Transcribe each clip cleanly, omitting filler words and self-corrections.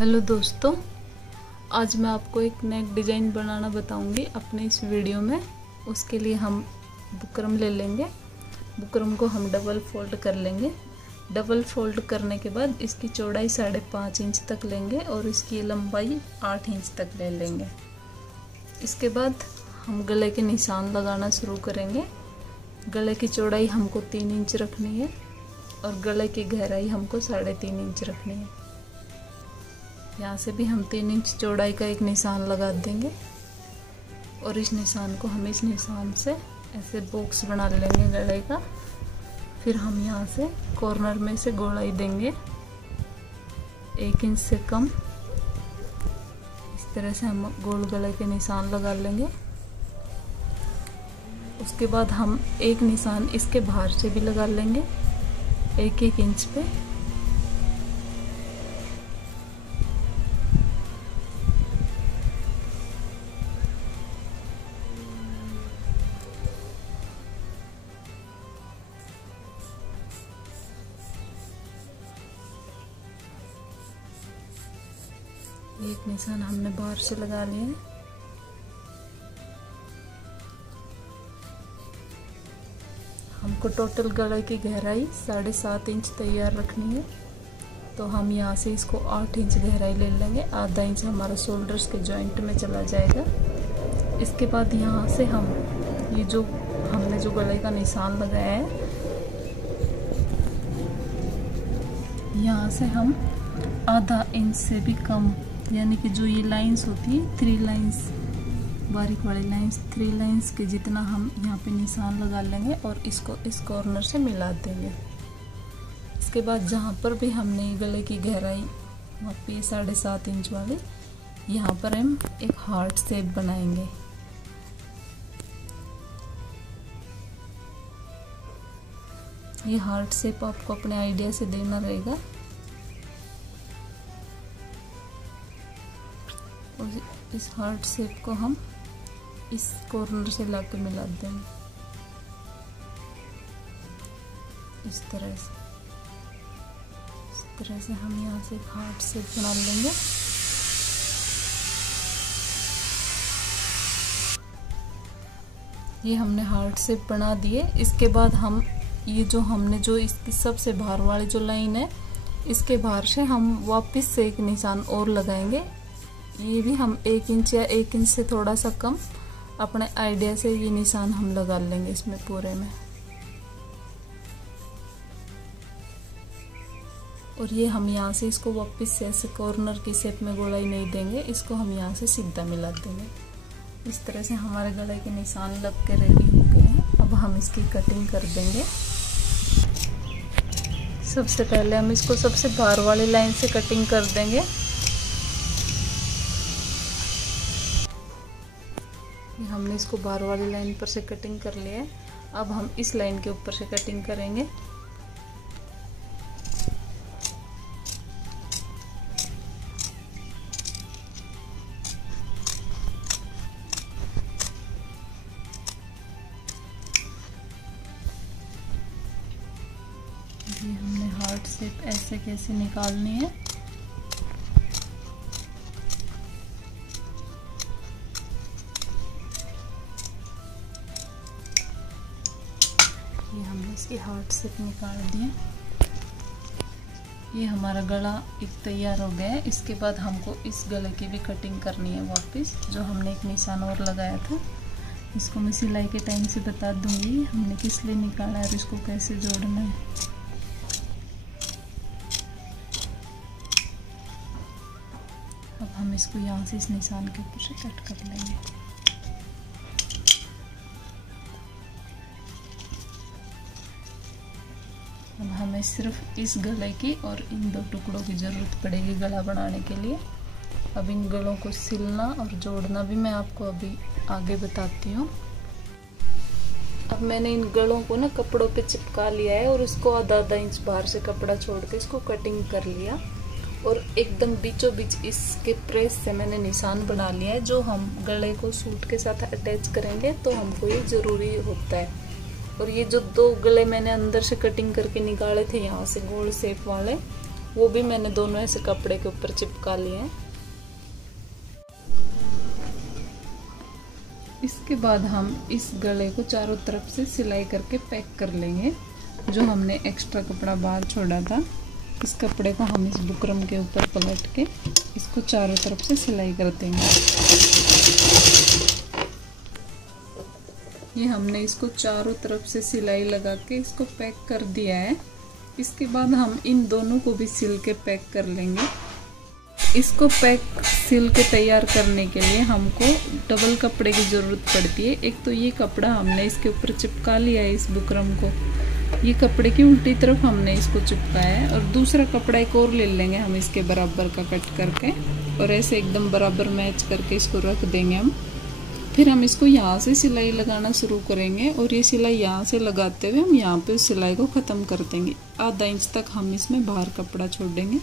Hello दोस्तों, आज मैं आपको एक नेक डिज़ाइन बनाना बताऊंगी अपने इस वीडियो में। उसके लिए हम बुकरम ले लेंगे। बुकरम को हम डबल फोल्ड कर लेंगे। डबल फोल्ड करने के बाद इसकी चौड़ाई 5.5 इंच तक लेंगे और इसकी लंबाई 8 इंच तक ले लेंगे। इसके बाद हम गले के निशान लगाना शुरू करेंगे। गले की चौड़ाई हमको 3 इंच रखनी है और गले की गहराई हमको 3.5 इंच रखनी है। यहाँ से भी हम 3 इंच चौड़ाई का एक निशान लगा देंगे और इस निशान को हम इस निशान से ऐसे बॉक्स बना लेंगे गले का। फिर हम यहाँ से कॉर्नर में से गोलाई देंगे 1 इंच से कम। इस तरह से हम गोल गले के निशान लगा लेंगे। उसके बाद हम एक निशान इसके बाहर से भी लगा लेंगे 1-1 इंच पे। एक निशान हमने बाहर से लगा लिया है। हमको टोटल गले की गहराई 7.5 इंच तैयार रखनी है, तो हम यहाँ से इसको 8 इंच गहराई ले लेंगे। आधा इंच हमारा शोल्डर्स के जॉइंट में चला जाएगा। इसके बाद यहाँ से हम ये जो हमने जो गले का निशान लगाया है, यहाँ से हम आधा इंच से भी कम, यानी कि जो ये लाइंस होती है 3 लाइंस, बारीक वाली लाइंस, 3 लाइंस के जितना हम यहाँ पे निशान लगा लेंगे और इसको इस कॉर्नर से मिला देंगे। इसके बाद जहाँ पर भी हमने गले की गहराई वहाँ पे 7.5 इंच वाली, यहाँ पर हम एक हार्ट शेप बनाएंगे। ये हार्ट शेप आपको अपने आइडिया से देना रहेगा। इस हार्ट शेप को हम इस कॉर्नर से लाके मिला देंगे इस तरह से हम यहाँ से एक हार्ट शेप बना लेंगे। ये हमने हार्ट शेप बना दिए। इसके बाद हम ये जो हमने जो इसकी सबसे बाहर वाली जो लाइन है, इसके बाहर से हम वापस से एक निशान और लगाएंगे। ये भी हम 1 इंच या 1 इंच से थोड़ा सा कम अपने आइडिया से ये निशान हम लगा लेंगे इसमें पूरे में। और ये हम यहाँ से इसको वापस से ऐसे कॉर्नर की शेप में गोलाई नहीं देंगे, इसको हम यहाँ से सीधा मिला देंगे। इस तरह से हमारे गले के निशान लग के रेडी हो गए हैं। अब हम इसकी कटिंग कर देंगे। सबसे पहले हम इसको सबसे बाहर वाली लाइन से कटिंग कर देंगे। हमने इसको बाहर वाली लाइन पर से कटिंग कर लिया है। अब हम इस लाइन के ऊपर से कटिंग करेंगे। ये हमने हार्ट शेप ऐसे कैसे निकालनी है। ये हमने इसकी हार्ट शेप निकाल दिया। ये हमारा गला एक तैयार हो गया है। इसके बाद हमको इस गले की भी कटिंग करनी है वापस, जो हमने एक निशान और लगाया था। इसको मैं सिलाई के टाइम से बता दूंगी हमने किस लिए निकाला है और इसको कैसे जोड़ना है। अब हम इसको यहाँ से इस निशान के ऊपर से कट कर लेंगे। अब हमें सिर्फ इस गले की और इन 2 टुकड़ों की ज़रूरत पड़ेगी गला बनाने के लिए। अब इन गलों को सिलना और जोड़ना भी मैं आपको अभी आगे बताती हूँ। अब मैंने इन गलों को ना कपड़ों पे चिपका लिया है और इसको आधा इंच बाहर से कपड़ा छोड़ के इसको कटिंग कर लिया और एकदम बीचों बीच इसके प्रेस से मैंने निशान बना लिया है। जो हम गले को सूट के साथ अटैच करेंगे तो हमको ये ज़रूरी होता है। और ये जो 2 गले मैंने अंदर से कटिंग करके निकाले थे यहाँ से गोल शेप वाले, वो भी मैंने दोनों ऐसे कपड़े के ऊपर चिपका लिए हैं। इसके बाद हम इस गले को चारों तरफ से सिलाई करके पैक कर लेंगे। जो हमने एक्स्ट्रा कपड़ा बाहर छोड़ा था, इस कपड़े को हम इस बुकरम के ऊपर पलट के इसको चारों तरफ से सिलाई कर देंगे। ये हमने इसको चारों तरफ से सिलाई लगा के इसको पैक कर दिया है। इसके बाद हम इन दोनों को भी सिल के पैक कर लेंगे। इसको पैक सिल के तैयार करने के लिए हमको डबल कपड़े की ज़रूरत पड़ती है। एक तो ये कपड़ा हमने इसके ऊपर चिपका लिया है, इस बुकरम को ये कपड़े की उल्टी तरफ हमने इसको चिपकाया है, और दूसरा कपड़ा एक और ले लेंगे हम इसके बराबर का कट करके, और ऐसे एकदम बराबर मैच करके इसको रख देंगे हम। फिर हम इसको यहाँ से सिलाई लगाना शुरू करेंगे, और ये सिलाई यहाँ से लगाते हुए हम यहाँ पे उस सिलाई को ख़त्म कर देंगे। आधा इंच तक हम इसमें बाहर कपड़ा छोड़ देंगे,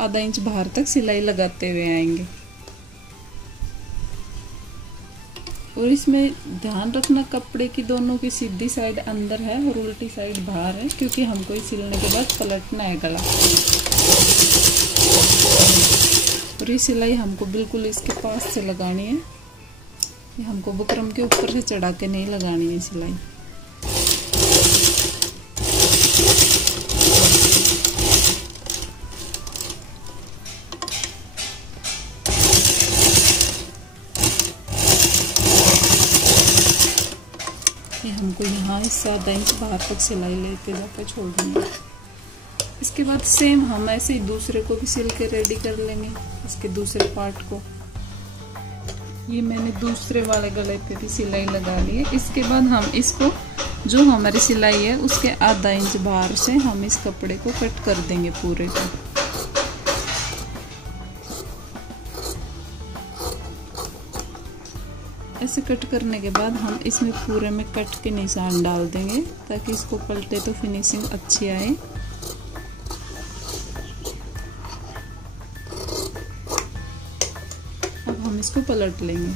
आधा इंच बाहर तक सिलाई लगाते हुए आएंगे। और इसमें ध्यान रखना कपड़े की दोनों की सीधी साइड अंदर है और उल्टी साइड बाहर है, क्योंकि हमको इस सिलने के बाद पलटना है गला। और ये सिलाई हमको बिल्कुल इसके पास से लगानी है, ये हमको बुकरम के ऊपर से चढ़ा के नहीं लगानी है सिलाई। हमको यहाँ इससे आधा इंच बाहर तक सिलाई लेके जाकर छोड़नी है। इसके बाद सेम हम ऐसे ही दूसरे को भी सिल के रेडी कर लेंगे, इसके दूसरे पार्ट को। ये मैंने दूसरे वाले गले पे भी सिलाई लगा ली है। इसके बाद हम इसको, जो हमारी सिलाई है उसके आधा इंच बाहर से हम इस कपड़े को कट कर देंगे पूरे को। ऐसे कट करने के बाद हम इसमें पूरे में कट के निशान डाल देंगे, ताकि इसको पलटे तो फिनिशिंग अच्छी आए। अब हम इसको पलट लेंगे।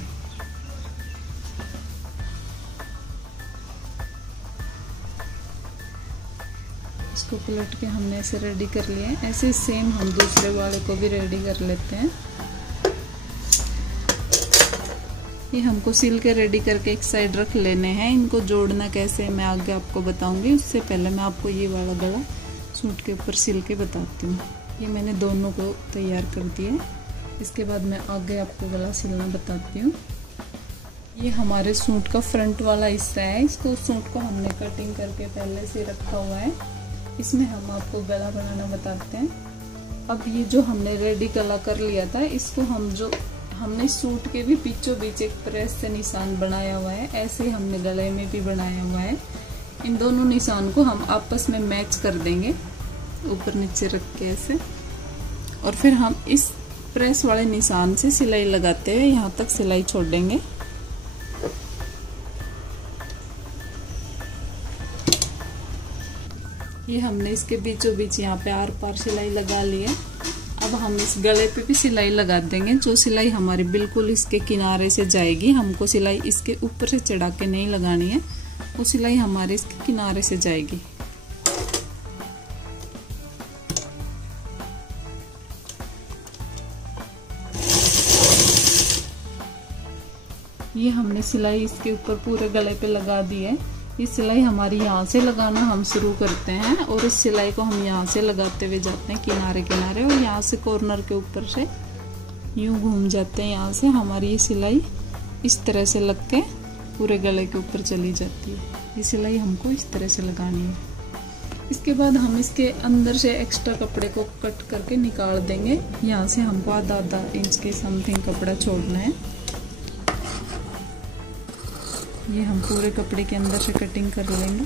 इसको पलट के हमने ऐसे रेडी कर लिए। ऐसे सेम हम दूसरे वाले को भी रेडी कर लेते हैं। ये हमको सिल के रेडी करके एक साइड रख लेने हैं। इनको जोड़ना कैसे मैं आगे आपको बताऊंगी, उससे पहले मैं आपको ये वाला गला सूट के ऊपर सिल के बताती हूँ। ये मैंने दोनों को तैयार कर दिया। इसके बाद मैं आगे आपको गला सिलना बताती हूँ। ये हमारे सूट का फ्रंट वाला हिस्सा है। इसको सूट को हमने कटिंग करके पहले से रखा हुआ है। इसमें हम आपको गला बनाना बताते हैं। अब ये जो हमने रेडी गला कर लिया था, इसको हमने सूट के भी बीचों बीच एक प्रेस से निशान बनाया हुआ है, ऐसे हमने गले में भी बनाया हुआ है। इन दोनों निशान को हम आपस में मैच कर देंगे, ऊपर नीचे रख के ऐसे। और फिर हम इस प्रेस वाले निशान से सिलाई लगाते हुए यहाँ तक सिलाई छोड़ देंगे। ये हमने इसके बीचों बीच यहाँ पे आर पार सिलाई लगा ली है। अब हम इस गले पे भी सिलाई लगा देंगे। जो सिलाई हमारी बिल्कुल इसके किनारे से जाएगी, हमको सिलाई इसके ऊपर से चढ़ा के नहीं लगानी है, वो सिलाई हमारे इसके किनारे से जाएगी। ये हमने सिलाई इसके ऊपर पूरे गले पे लगा दी है। ये सिलाई हमारी यहाँ से लगाना हम शुरू करते हैं, और इस सिलाई को हम यहाँ से लगाते हुए जाते हैं किनारे किनारे, और यहाँ से कॉर्नर के ऊपर से यूं घूम जाते हैं। यहाँ से हमारी ये सिलाई इस तरह से लग के पूरे गले के ऊपर चली जाती है। ये सिलाई हमको इस तरह से लगानी है। इसके बाद हम इसके अंदर से एक्स्ट्रा कपड़े को कट करके निकाल देंगे। यहाँ से हमको आधा इंच के समथिंग कपड़ा छोड़ना है। ये हम पूरे कपड़े के अंदर से कटिंग कर लेंगे।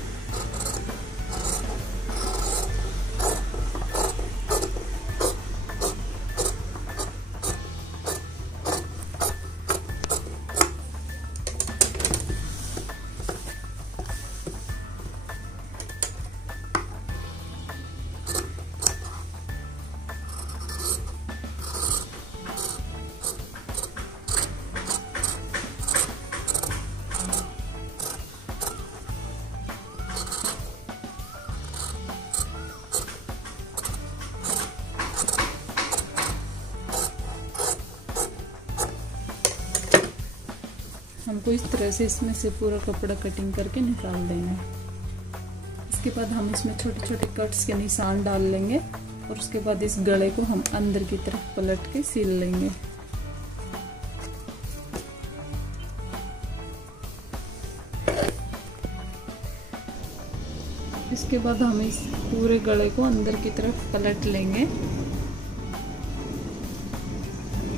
हमको इस तरह से इसमें से पूरा कपड़ा कटिंग करके निकाल देंगे। इसके बाद हम इसमें छोटे छोटे कट्स के निशान डाल लेंगे और उसके बाद इस गले को हम अंदर की तरफ पलट के सिल लेंगे। इसके बाद हम इस पूरे गले को अंदर की तरफ पलट लेंगे।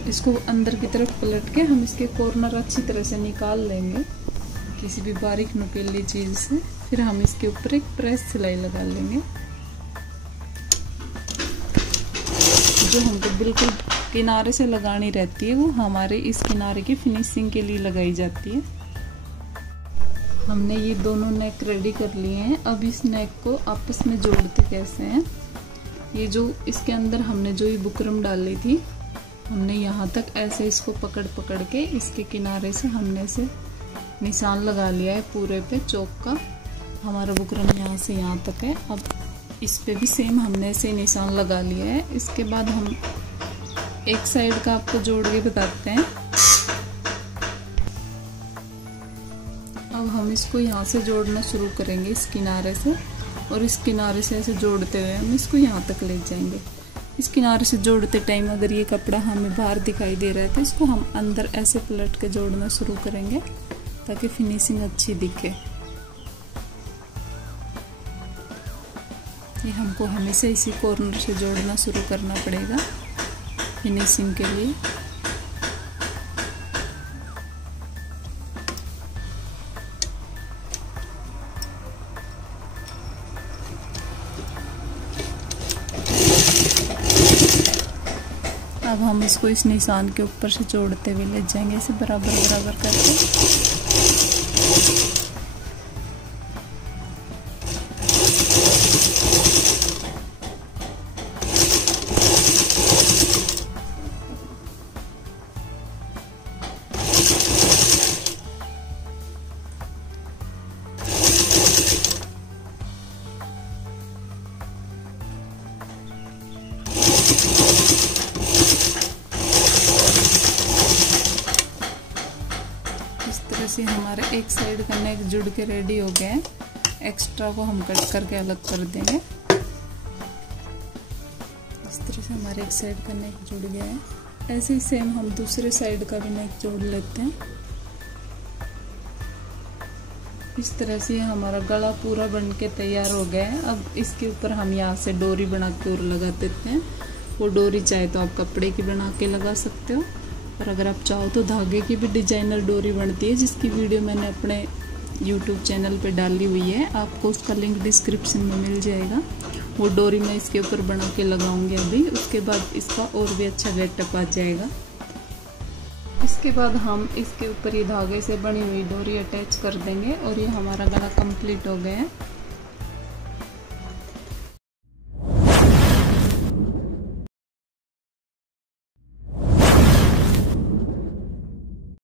इसको अंदर की तरफ पलट के हम इसके कॉर्नर अच्छी तरह से निकाल लेंगे किसी भी बारीक नुकीली चीज से। फिर हम इसके ऊपर एक प्रेस सिलाई लगा लेंगे जो हमको बिल्कुल किनारे से लगानी रहती है, वो हमारे इस किनारे की फिनिशिंग के लिए लगाई जाती है। हमने ये दोनों नेक रेडी कर लिए हैं। अब इस नेक को आपस में जोड़ते कैसे हैं, ये जो इसके अंदर हमने जो ये बुकरम डाली थी, हमने यहाँ तक ऐसे इसको पकड़ पकड़ के इसके किनारे से हमने से निशान लगा लिया है पूरे पे चौक का। हमारा बुकरम यहाँ से यहाँ तक है। अब इस पे भी सेम हमने से निशान लगा लिया है। इसके बाद हम एक साइड का आपको जोड़ के बताते हैं। अब हम इसको यहाँ से जोड़ना शुरू करेंगे इस किनारे से, और इस किनारे से ऐसे जोड़ते हुए हम इसको यहाँ तक ले जाएंगे। इस किनारे से जोड़ते टाइम अगर ये कपड़ा हमें बाहर दिखाई दे रहा है तो इसको हम अंदर ऐसे पलट के जोड़ना शुरू करेंगे ताकि फिनिशिंग अच्छी दिखे। ये हमको हमेशा इसी कॉर्नर से जोड़ना शुरू करना पड़ेगा फिनिशिंग के लिए। अब हम इसको इस निशान के ऊपर से जोड़ते हुए ले जाएंगे ऐसे बराबर बराबर करके। से हमारे एक साइड का नेक जुड़ के रेडी हो गया है। एक्स्ट्रा को हम कट करके अलग कर देंगे। इस तरह से हमारे एक साइड का नेक जुड़ गया है। ऐसे ही सेम हम दूसरे साइड का भी नेक जोड़ लेते हैं। इस तरह से हमारा गला पूरा बन के तैयार हो गया है। अब इसके ऊपर हम यहाँ से डोरी बना के और लगा देते हैं। वो डोरी चाहे तो आप कपड़े की बना के लगा सकते हो, और अगर आप चाहो तो धागे की भी डिजाइनर डोरी बनती है, जिसकी वीडियो मैंने अपने YouTube चैनल पे डाली हुई है। आपको उसका लिंक डिस्क्रिप्शन में मिल जाएगा। वो डोरी मैं इसके ऊपर बना के लगाऊंगी अभी। उसके बाद इसका और भी अच्छा गेटअप आ जाएगा। इसके बाद हम इसके ऊपर ये धागे से बनी हुई डोरी अटैच कर देंगे और ये हमारा गला कंप्लीट हो गया है।